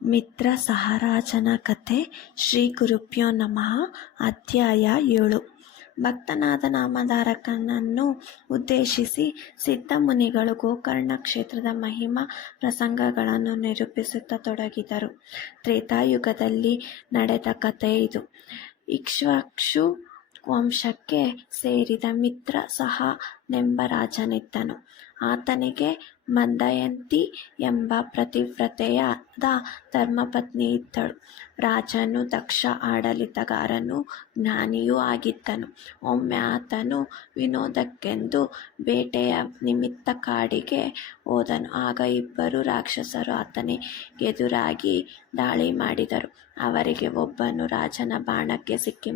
ಮಿತ್ರ ಸಹರಾಜನ ಕಥೆ. ಶ್ರೀ ಗುರುಭ್ಯೋ ನಮಃ. ಅಧ್ಯಾಯ 7. ಭಕ್ತನಾದ ನಾಮಧಾರಕನನ್ನು ಉದ್ದೇಶಿಸಿ ಸಿದ್ಧಮುನಿಗಳು ಗೋಕರ್ಣ ಕ್ಷೇತ್ರದ ಮಹಿಮಾ ಪ್ರಸಂಗಗಳನ್ನು ನಿರೂಪಿಸುತ್ತಾ ತೊಡಗಿದರು. ತ್ರೇತಾಯುಗದಲ್ಲಿ ನಡೆದ ಕಥೆ ಇದು. ಇಕ್ಷ್ವಾಕು ವಂಶಕ್ಕೆ ಸೇರಿದ ಮಿತ್ರ ಸಹನೆಂಬ ರಾಜನಿದ್ದನು. ಆತನಿಗೆ ಮಂದಯಂತಿ ಎಂಬ ಪತಿವ್ರತೆಯಾದ ಧರ್ಮಪತ್ನಿ ಇದ್ದಳು. ರಾಜನು ದಕ್ಷ ಆಡಳಿತಗಾರನೂ ಜ್ಞಾನಿಯೂ ಆಗಿದ್ದನು. ಒಮ್ಮೆ ಆತನು ವಿನೋದಕ್ಕೆಂದು ಬೇಟೆಯ ನಿಮಿತ್ತ ಕಾಡಿಗೆ ಹೋದನು. ಆಗ ಇಬ್ಬರು ರಾಕ್ಷಸರು ಆತನಿಗೆದುರಾಗಿ ದಾಳಿ ಮಾಡಿದರು. ಅವರಿಗೆ ಒಬ್ಬನು ರಾಜನ ಬಾಣಕ್ಕೆ ಸಿಕ್ಕಿ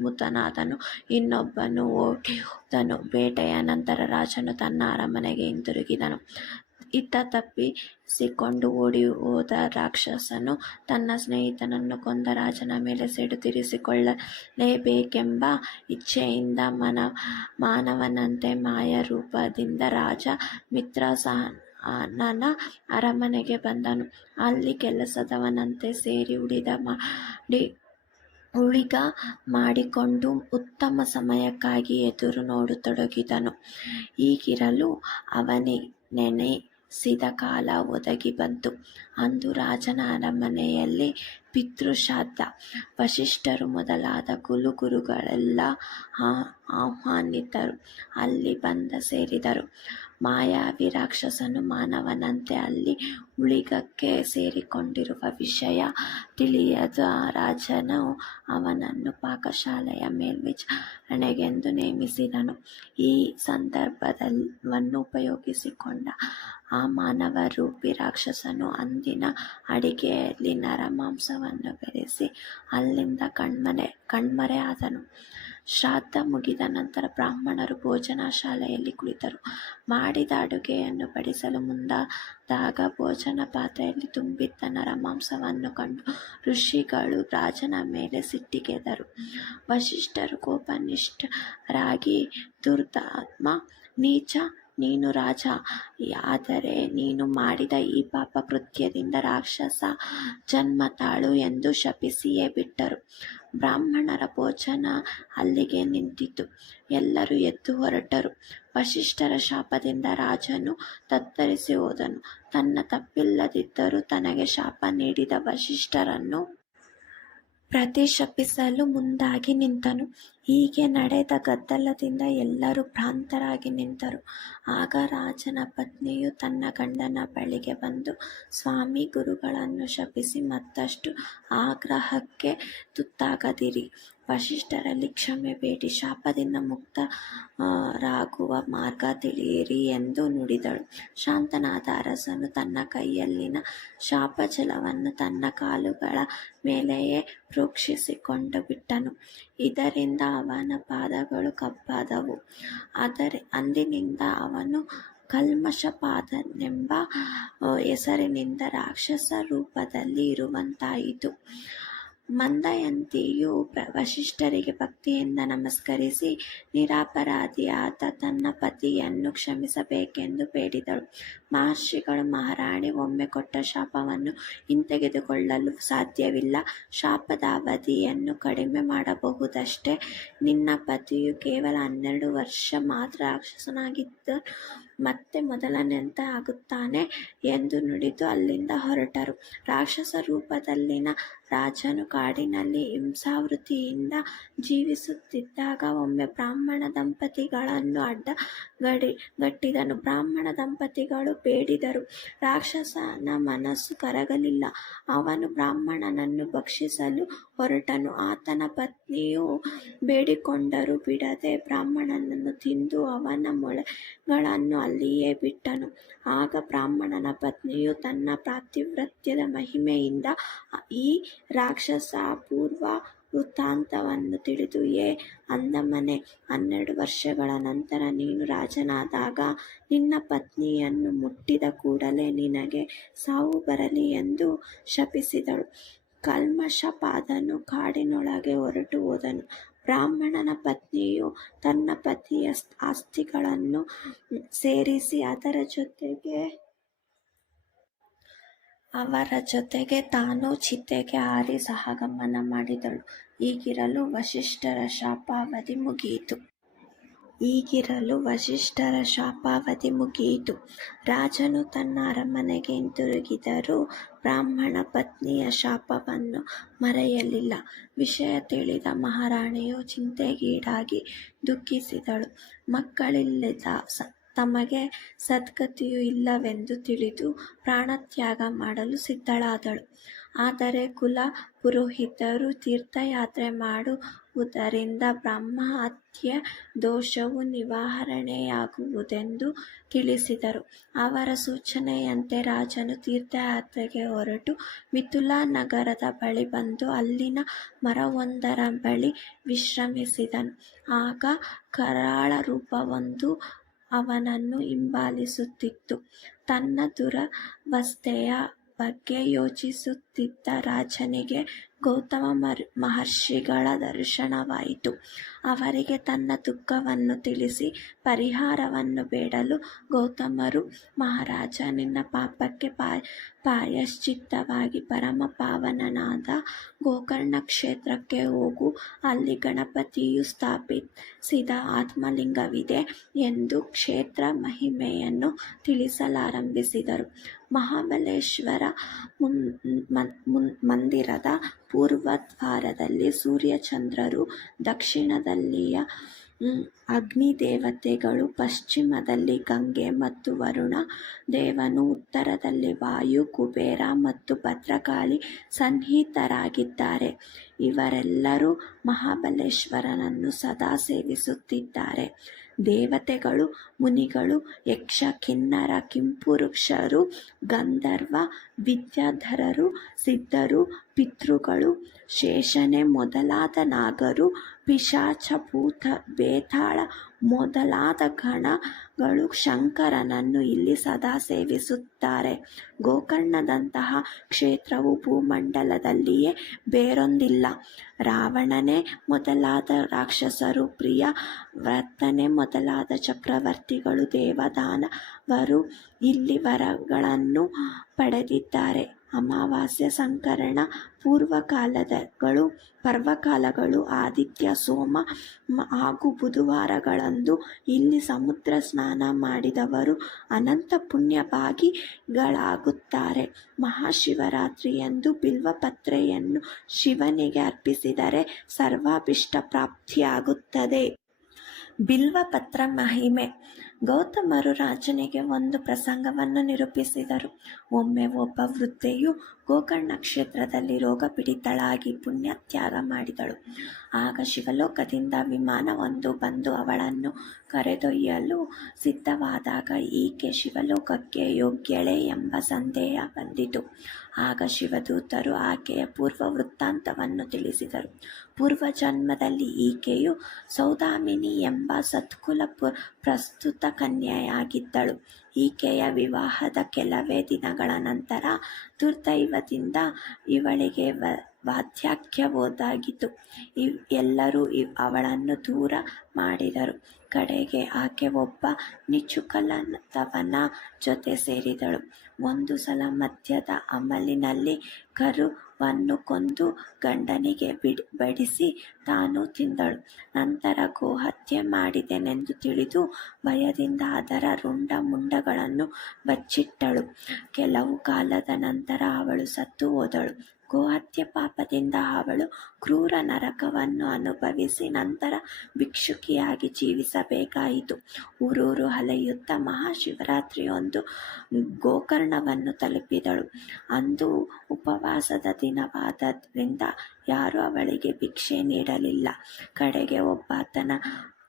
ಮೃತನಾದನು. ಇನ್ನೊಬ್ಬನು ಓಡಿ ಹೋದನು. ಬೇಟೆಯ ನಂತರ ರಾಜನು ತನ್ನ ಅರಮನೆಗೆ ಹಿಂದಿರುಗಿದನು. ಇತ್ತ ತಪ್ಪಿಸಿಕೊಂಡು ಓಡಿ ಹೋದ ರಾಕ್ಷಸನು ತನ್ನ ಸ್ನೇಹಿತನನ್ನು ಕೊಂದ ರಾಜನ ಮೇಲೆ ಸೇಡು ತೀರಿಸಿಕೊಳ್ಳಲೇಬೇಕೆಂಬ ಇಚ್ಛೆಯಿಂದ ಮಾನವನಂತೆ ಮಾಯರೂಪದಿಂದ ರಾಜ ಮಿತ್ರಸಹನನ ಅರಮನೆಗೆ ಬಂದನು. ಅಲ್ಲಿ ಕೆಲಸದವನಂತೆ ಸೇರಿ ಉಳಿಗ ಮಾಡಿಕೊಂಡು ಉತ್ತಮ ಸಮಯಕ್ಕಾಗಿ ಎದುರು ನೋಡತೊಡಗಿದನು. ಹೀಗಿರಲು ಅವನೆನೆಸಿದ ಕಾಲ ಒದಗಿ ಬಂತು. ಅಂದು ರಾಜನ ಅರಮನೆಯಲ್ಲಿ ಪಿತೃಶ್ರಾದ್ದ. ವಸಿಷ್ಠರು ಮೊದಲಾದ ಕುಲಗುರುಗಳೆಲ್ಲ ಆಹ್ವಾನಿತರು ಅಲ್ಲಿ ಸೇರಿದರು. ಮಾಯಾವಿ ರಾಕ್ಷಸನು ಮಾನವನಂತೆ ಅಲ್ಲಿ ಉಳಿಗಕ್ಕೆ ಸೇರಿಕೊಂಡಿರುವ ವಿಷಯ ತಿಳಿಯದ ರಾಜನು ಅವನನ್ನು ಪಾಕಶಾಲೆಯ ಮೇಲ್ವಿಚಾರಣೆಗೆಂದು ನೇಮಿಸಿದನು. ಈ ಸಂದರ್ಭವನ್ನು ಉಪಯೋಗಿಸಿಕೊಂಡ ಆ ಮಾನವರೂಪಿ ರಾಕ್ಷಸನು ಅಂದಿನ ಅಡಿಗೆಯಲ್ಲಿ ನರಮಾಂಸವನ್ನು ಬೆರೆಸಿ ಅಲ್ಲಿಂದ ಕಣ್ಮರೆಯಾದನು. ಶ್ರಾದ್ದ ಮುಗಿದ ನಂತರ ಬ್ರಾಹ್ಮಣರು ಭೋಜನ ಶಾಲೆಯಲ್ಲಿ ಕುಳಿತರು. ಮಾಡಿದ ಅಡುಗೆಯನ್ನು ಬಡಿಸಲು ಮುಂದಾದಾಗ ಭೋಜನ ಪಾತ್ರೆಯಲ್ಲಿ ತುಂಬಿದ್ದ ನರಮಾಂಸವನ್ನು ಕಂಡು ಋಷಿಗಳು ರಾಜನ ಮೇಲೆ ಸಿಟ್ಟಿಗೆದರು. ವಸಿಷ್ಠರು ಕೋಪನಿಷ್ಠರಾಗಿ, ದುರ್ದಾತ್ಮ, ನೀಚ, ನೀನು ರಾಜ, ಆದರೆ ನೀನು ಮಾಡಿದ ಈ ಪಾಪ ಕೃತ್ಯದಿಂದ ರಾಕ್ಷಸ ಜನ್ಮ ತಾಳು ಎಂದು ಶಪಿಸಿಯೇ ಬಿಟ್ಟರು. ಬ್ರಾಹ್ಮಣರ ಭೋಜನ ಅಲ್ಲಿಗೆ ನಿಂತಿತು. ಎಲ್ಲರೂ ಎದ್ದು ಹೊರಟರು. ವಸಿಷ್ಠರ ಶಾಪದಿಂದ ರಾಜನು ತತ್ತರಿಸಿ ಹೋದನು. ತನ್ನ ತಪ್ಪಿಲ್ಲದಿದ್ದರೂ ತನಗೆ ಶಾಪ ನೀಡಿದ ವಸಿಷ್ಠರನ್ನು ಪ್ರತಿಶಪಿಸಲು ಮುಂದಾಗಿ ನಿಂತನು. ಹೀಗೆ ನಡೆದ ಗದ್ದಲದಿಂದ ಎಲ್ಲರೂ ಭ್ರಾಂತರಾಗಿ ನಿಂತರು. ಆಗ ರಾಜನ ಪತ್ನಿಯು ತನ್ನ ಗಂಡನ ಬಳಿಗೆ ಬಂದು, ಸ್ವಾಮಿ, ಗುರುಗಳನ್ನು ಶಪಿಸಿ ಮತ್ತಷ್ಟು ಆಗ್ರಹಕ್ಕೆ ತುತ್ತಾಗದಿರಿ. ವಸಿಷ್ಠರಲ್ಲಿ ಕ್ಷಮೆ ಬೇಡಿ ಶಾಪದಿಂದ ಮುಕ್ತರಾಗುವ ಮಾರ್ಗ ತಿಳಿಯಿರಿ ಎಂದು ನುಡಿದಳು. ಶಾಂತನಾದ ಅರಸನು ತನ್ನ ಕೈಯಲ್ಲಿನ ಶಾಪಜಲವನ್ನು ತನ್ನ ಕಾಲುಗಳ ಮೇಲೆಯೇ ಪ್ರೋಕ್ಷಿಸಿಕೊಂಡು ಬಿಟ್ಟನು. ಇದರಿಂದ ಅವನ ಪಾದಗಳು ಕಪ್ಪಾದವು. ಅಂದಿನಿಂದ ಅವನು ಕಲ್ಮಷಪಾದನೆಂಬ ಹೆಸರಿನಿಂದ ರಾಕ್ಷಸ ರೂಪದಲ್ಲಿ ಇರುವಂತಾಯಿತು. ಮಂದಯಂತಿಯು ವಸಿಷ್ಠರಿಗೆ ಭಕ್ತಿಯಿಂದ ನಮಸ್ಕರಿಸಿ ನಿರಪರಾಧಿಯಾದ ತನ್ನ ಪತಿಯನ್ನು ಕ್ಷಮಿಸಬೇಕೆಂದು ಬೇಡಿದಳು. ಮಹರ್ಷಿಗಳು, ಮಹಾರಾಣಿ, ಒಮ್ಮೆ ಕೊಟ್ಟ ಶಾಪವನ್ನು ಹಿಂತೆಗೆದುಕೊಳ್ಳಲು ಸಾಧ್ಯವಿಲ್ಲ. ಶಾಪದ ಅವಧಿಯನ್ನು ಕಡಿಮೆ ಮಾಡಬಹುದಷ್ಟೇ. ನಿನ್ನ ಪತಿಯು ಕೇವಲ 12 ವರ್ಷ ಮಾತ್ರ ರಾಕ್ಷಸನಾಗಿದ್ದು ಮತ್ತೆ ಮೊದಲನೆಯಂತೆ ಆಗುತ್ತಾನೆ ಎಂದು ನುಡಿದು ಅಲ್ಲಿಂದ ಹೊರಟರು. ರಾಕ್ಷಸ ರೂಪದಲ್ಲಿನ ರಾಜನು ಕಾಡಿನಲ್ಲಿ ಹಿಂಸಾವೃತ್ತಿಯಿಂದ ಜೀವಿಸುತ್ತಿದ್ದಾಗ ಒಮ್ಮೆ ಬ್ರಾಹ್ಮಣ ದಂಪತಿಗಳನ್ನು ಅಡ್ಡಗಟ್ಟಿದನು. ಬ್ರಾಹ್ಮಣ ದಂಪತಿಗಳು ಬೇಡಿದರು. ರಾಕ್ಷಸನ ಮನಸ್ಸು ಕರಗಲಿಲ್ಲ. ಅವನು ಬ್ರಾಹ್ಮಣನನ್ನು ಭಕ್ಷಿಸಲು ಹೊರಟನು. ಆತನ ಪತ್ನಿಯು ಬೇಡಿಕೊಂಡರೂ ಬಿಡದೆ ಬ್ರಾಹ್ಮಣನನ್ನು ತಿಂದು ಅವನ ಮೊಳೆಗಳನ್ನು ಅಲ್ಲಿಯೇ ಬಿಟ್ಟನು. ಆಗ ಬ್ರಾಹ್ಮಣನ ಪತ್ನಿಯು ತನ್ನ ಪಾತಿವ್ರತ್ಯದ ಮಹಿಮೆಯಿಂದ ಈ ರಾಕ್ಷಸ ಪೂರ್ವ ವೃತ್ತಾಂತವನ್ನು ತಿಳಿದು, ಅಂದಮನೆ, 12 ವರ್ಷಗಳ ನಂತರ ನೀನು ರಾಜನಾದಾಗ ನಿನ್ನ ಪತ್ನಿಯನ್ನು ಮುಟ್ಟಿದ ಕೂಡಲೇ ನಿನಗೆ ಸಾವು ಬರಲಿ ಎಂದು ಶಪಿಸಿದಳು. ಕಲ್ಮಷಪಾದನು ಕಾಡಿನೊಳಗೆ ಹೊರಟು ಹೋದನು. ಬ್ರಾಹ್ಮಣನ ಪತ್ನಿಯು ತನ್ನ ಪತಿಯ ಆಸ್ತಿಗಳನ್ನು ಸೇರಿಸಿ ಅದರ ಜೊತೆಗೆ ಅವರ ಜೊತೆಗೆ ತಾನೂ ಚಿತೆಗೆ ಹಾರಿ ಸಹಗಮನ ಮಾಡಿದಳು. ಹೀಗಿರಲು ವಸಿಷ್ಠರ ಶಾಪಾವಧಿ ಮುಗಿಯಿತು. ರಾಜನು ತನ್ನ ಅರಮನೆಗೆ ಹಿಂದಿರುಗಿದರೂ ಬ್ರಾಹ್ಮಣ ಪತ್ನಿಯ ಶಾಪವನ್ನು ಮರೆಯಲಿಲ್ಲ. ವಿಷಯ ತಿಳಿದ ಮಹಾರಾಣಿಯು ಚಿಂತೆಗೀಡಾಗಿ ದುಃಖಿಸಿದಳು. ಮಕ್ಕಳಿಲ್ಲದ ತಮಗೆ ಸದ್ಗತಿಯೂ ಇಲ್ಲವೆಂದು ತಿಳಿದು ಪ್ರಾಣತ್ಯಾಗ ಮಾಡಲು ಸಿದ್ಧಳಾದಳು. ಆದರೆ ಕುಲ ಪುರೋಹಿತರು ತೀರ್ಥಯಾತ್ರೆ ಮಾಡುವುದರಿಂದ ಬ್ರಹ್ಮಹತ್ಯೆ ದೋಷವು ನಿವಾರಣೆಯಾಗುವುದೆಂದು ತಿಳಿಸಿದರು. ಅವರ ಸೂಚನೆಯಂತೆ ರಾಜನು ತೀರ್ಥಯಾತ್ರೆಗೆ ಹೊರಟು ಮಿಥಿಲಾ ನಗರದ ಬಳಿ ಬಂದು ಅಲ್ಲಿನ ಮರವೊಂದರ ಬಳಿ ವಿಶ್ರಮಿಸಿದನು. ಆಗ ಕರಾಳ ರೂಪವೊಂದು ಅವನನ್ನು ಹಿಂಬಾಲಿಸುತ್ತಿತ್ತು. ತನ್ನ ದುರವಸ್ಥೆಯ ಬಗ್ಗೆ ಯೋಚಿಸುತ್ತಿದ್ದ ರಾಜನಿಗೆ ಗೌತಮ ಮಹರ್ಷಿಗಳ ದರ್ಶನವಾಯಿತು. ಅವರಿಗೆ ತನ್ನ ದುಃಖವನ್ನು ತಿಳಿಸಿ ಪರಿಹಾರವನ್ನು ಬೇಡಲು ಗೌತಮರು, ಮಹಾರಾಜ, ನಿನ್ನ ಪಾಪಕ್ಕೆ ಪ್ರಾಯಶ್ಚಿತ್ತವಾಗಿ ಪರಮ ಪಾವನನಾದ ಗೋಕರ್ಣ ಕ್ಷೇತ್ರಕ್ಕೆ ಹೋಗು. ಅಲ್ಲಿ ಗಣಪತಿಯು ಸ್ಥಾಪಿಸಿದ ಆತ್ಮಲಿಂಗವಿದೆ ಎಂದು ಕ್ಷೇತ್ರ ಮಹಿಮೆಯನ್ನು ತಿಳಿಸಲಾರಂಭಿಸಿದರು. ಮಹಾಬಲೇಶ್ವರ ಮಂದಿರದ ಪೂರ್ವದ್ವಾರದಲ್ಲಿ ಸೂರ್ಯಚಂದ್ರರು, ದಕ್ಷಿಣದಲ್ಲಿಯ ಅಗ್ನಿದೇವತೆಗಳು, ಪಶ್ಚಿಮದಲ್ಲಿ ಗಂಗೆ ಮತ್ತು ವರುಣ ದೇವನು, ಉತ್ತರದಲ್ಲಿ ವಾಯು, ಕುಬೇರ ಮತ್ತು ಭದ್ರಕಾಳಿ ಸನ್ನಿಹಿತರಾಗಿದ್ದಾರೆ. ಇವರೆಲ್ಲರೂ ಮಹಾಬಲೇಶ್ವರನನ್ನು ಸದಾ ಸೇವಿಸುತ್ತಿದ್ದಾರೆ. ದೇವತೆಗಳು, ಮುನಿಗಳು, ಯಕ್ಷ, ಕಿನ್ನರ, ಕಿಂಪುರುಷರು, ಗಂಧರ್ವ, ವಿದ್ಯಾಧರರು, ಸಿದ್ಧರು, ಪಿತೃಗಳು, ಶೇಷನೆ ಮೊದಲಾದ ನಾಗರು, ಪಿಶಾಚ, ಭೂತ, ಬೇತಾಳ ಮೊದಲಾದ ಗಣಗಳು ಶಂಕರನನ್ನು ಇಲ್ಲಿ ಸದಾ ಸೇವಿಸುತ್ತಾರೆ. ಗೋಕರ್ಣದಂತಹ ಕ್ಷೇತ್ರವು ಭೂಮಂಡಲದಲ್ಲಿಯೇ ಬೇರೊಂದಿಲ್ಲ. ರಾವಣನೇ ಮೊದಲಾದ ರಾಕ್ಷಸರು, ಪ್ರಿಯವರ್ತನೆ ಮೊದಲಾದ ಚಕ್ರವರ್ತಿಗಳು, ದೇವದಾನವರು ಇಲ್ಲಿ ವರಗಳನ್ನು ಪಡೆದಿದ್ದಾರೆ. ಅಮಾವಾಸ್ಯೆ, ಸಂಕರಣ, ಪರ್ವಕಾಲಗಳು, ಆದಿತ್ಯ, ಸೋಮ ಹಾಗೂ ಬುಧವಾರಗಳಂದು ಇಲ್ಲಿ ಸಮುದ್ರ ಸ್ನಾನ ಮಾಡಿದವರು ಅನಂತ ಪುಣ್ಯಭಾಗಿಗಳಾಗುತ್ತಾರೆ. ಮಹಾಶಿವರಾತ್ರಿಯಂದು ಬಿಲ್ವಪತ್ರೆಯನ್ನು ಶಿವನಿಗೆ ಅರ್ಪಿಸಿದರೆ ಸರ್ವಾಭೀಷ್ಟ ಪ್ರಾಪ್ತಿಯಾಗುತ್ತದೆ. ಬಿಲ್ವಪತ್ರ ಮಹಿಮೆ. ಗೌತಮರು ರಾಜನಿಗೆ ಒಂದು ಪ್ರಸಂಗವನ್ನು ನಿರೂಪಿಸಿದರು. ಒಮ್ಮೆ ಒಬ್ಬ ವೃದ್ಧೆಯು ಗೋಕರ್ಣ ಕ್ಷೇತ್ರದಲ್ಲಿ ರೋಗಪೀಡಿತಳಾಗಿ ಪುಣ್ಯತ್ಯಾಗ ಮಾಡಿದಳು. ಆಗ ಶಿವಲೋಕದಿಂದ ವಿಮಾನವೊಂದು ಬಂದು ಅವಳನ್ನು ಕರೆದೊಯ್ಯಲು ಸಿದ್ಧವಾದಾಗ ಈಕೆ ಶಿವಲೋಕಕ್ಕೆ ಯೋಗ್ಯಳೇ ಎಂಬ ಸಂದೇಹ ಬಂದಿತು. ಆಗ ಶಿವದೂತರು ಆಕೆಯ ಪೂರ್ವ ವೃತ್ತಾಂತವನ್ನು ತಿಳಿಸಿದರು. ಪೂರ್ವಜನ್ಮದಲ್ಲಿ ಈಕೆಯು ಸೌದಾಮಿನಿ ಎಂಬ ಸತ್ಕುಲ ಪ್ರಸ್ತುತ ಕನ್ಯೆಯಾಗಿದ್ದಳು. ಈಕೆಯ ವಿವಾಹದ ಕೆಲವೇ ದಿನಗಳ ನಂತರ ದುರ್ದೈವದಿಂದ ಇವಳಿಗೆ ವಾರ್ಧಕ್ಯವೊದಗಿತು. ಎಲ್ಲರೂ ಅವಳನ್ನು ದೂರ ಮಾಡಿದರು. ಕಡೆಗೆ ಆಕೆ ಒಬ್ಬ ನಿಚುಕಲದವನ ಜೊತೆ ಸೇರಿದಳು. ಒಂದು ಸಲ ಮದ್ಯದ ಅಮಲಿನಲ್ಲಿ ಕರುವನ್ನು ಕೊಂದು ಗಂಡನಿಗೆ ಬಡಿಸಿ ತಾನು ತಿಂದಳು. ನಂತರ ಗೋಹತ್ಯೆ ಮಾಡಿದೆನೆಂದು ತಿಳಿದು ಭಯದಿಂದ ಅದರ ರುಂಡ ಮುಂಡಗಳನ್ನು ಬಚ್ಚಿಟ್ಟಳು. ಕೆಲವು ಕಾಲದ ನಂತರ ಅವಳು ಸತ್ತು ಹೋದಳು. ಗೋಹತ್ಯೆ ಪಾಪದಿಂದ ಅವಳು ಕ್ರೂರ ನರಕವನ್ನು ಅನುಭವಿಸಿ ನಂತರ ಭಿಕ್ಷುಕಿಯಾಗಿ ಜೀವಿಸಬೇಕಾಯಿತು. ಊರೂರು ಅಲೆಯುತ್ತಾ ಮಹಾಶಿವರಾತ್ರಿಯೊಂದು ಗೋಕರ್ಣವನ್ನು ತಲುಪಿದಳು. ಅಂದು ಉಪವಾಸದ ದಿನವಾದ್ದರಿಂದ ಯಾರೂ ಅವಳಿಗೆ ಭಿಕ್ಷೆ ನೀಡಲಿಲ್ಲ. ಕಡೆಗೆ ಒಬ್ಬಾತನ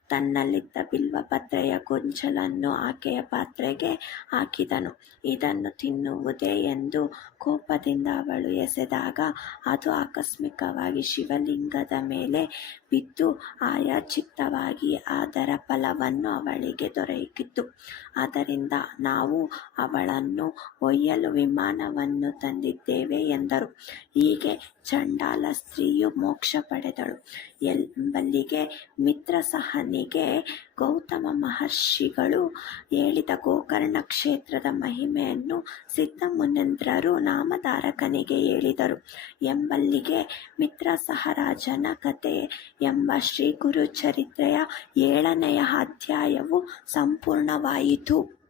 ತನ್ನಲ್ಲಿದ್ದ ಬಿಲ್ವಪತ್ರೆಯ ಗೊಂಚಲನ್ನು ಆಕೆಯ ಪಾತ್ರೆಗೆ ಹಾಕಿದನು. ಇದನ್ನು ತಿನ್ನುವುದೇ ಎಂದು ಕೋಪದಿಂದ ಅವಳು ಎಸೆದಾಗ ಅದು ಆಕಸ್ಮಿಕವಾಗಿ ಶಿವಲಿಂಗದ ಮೇಲೆ ಬಿದ್ದು ಆಯಾಚಿತವಾಗಿ ಅದರ ಫಲವನ್ನು ಅವಳಿಗೆ ದೊರಕಿತು. ಆದ್ದರಿಂದ ನಾವು ಅವಳನ್ನು ಒಯ್ಯಲು ವಿಮಾನವನ್ನು ತಂದಿದ್ದೇವೆ ಎಂದರು. ಹೀಗೆ ಚಂಡಾಲ ಸ್ತ್ರೀಯು ಮೋಕ್ಷ ಪಡೆದಳು ಎಂಬಲ್ಲಿಗೆ ಮಿತ್ರ ಸಹನೆ ತಾರಕನಿಗೆ ಗೌತಮ ಮಹರ್ಷಿಗಳು ಹೇಳಿದ ಗೋಕರ್ಣ ಕ್ಷೇತ್ರದ ಮಹಿಮೆಯನ್ನು ಸಿದ್ಧಮುನೀಂದ್ರರು ನಾಮಧಾರಕನಿಗೆ ಹೇಳಿದರು ಎಂಬಲ್ಲಿಗೆ ಮಿತ್ರಸಹರಾಜನ ಕಥೆ ಎಂಬ ಶ್ರೀ ಗುರುಚರಿತ್ರೆಯ 7ನೆಯ ಅಧ್ಯಾಯವು ಸಂಪೂರ್ಣವಾಯಿತು.